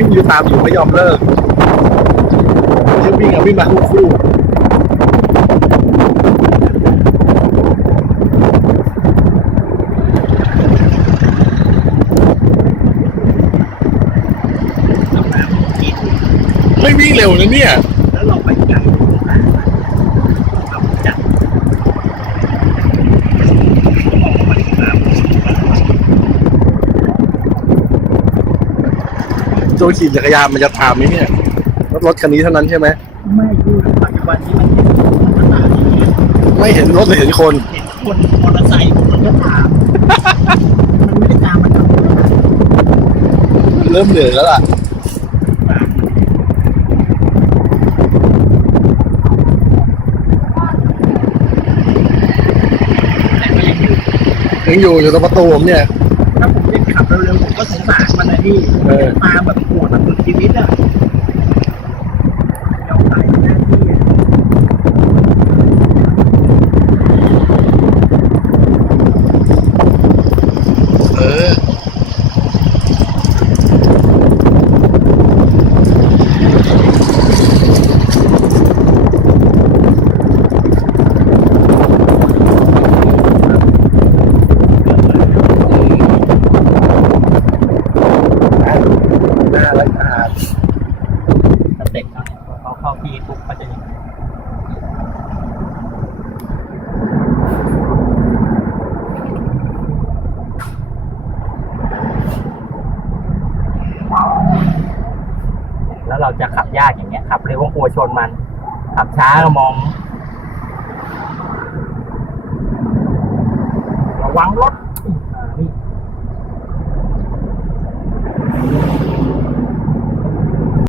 ิ่งอยู่ตามอยู่ไม่ยอมเลิกที่วิ่งอะวิ่งมาคู่คู่ไม่วิ่งเร็วนะเนี่ย แล้วเราไปกันเอาจัด ตัวขี่จักรยานมันจะตามไหมเนี่ยรถรถคันนี้เท่านั้นใช่ไหมไม่ดูปัจจุบันนี้มันเห็นมันตามอย่างเงี้ยไม่เห็นรถเลยเห็นคนเห็นคนมอเตอร์ไซค์มันก็ตามมันไม่ได้ตามมันทั้งหมดเริ่มเหนื่อยแล้วล่ะแต่ก็ยังอยู่ยังอยู่อยู่ตรงประตูผมเนี่ย ถ้าผมเล่นขับเร็วๆผมก็สงสารมันนะพี่เออตามแบบโหดแบบสุดชีวิตอะยอมตายในหน้าที่อะ เออ หน้าและอาด สเต็ปหน่อยเขาเข้าที่ปุ๊บก็จะอย่างนี้ แล้วเราจะขับยากอย่างเงี้ยขับเร็วก็กลัวชนมัน ขับช้าก็มอง ระวังรถ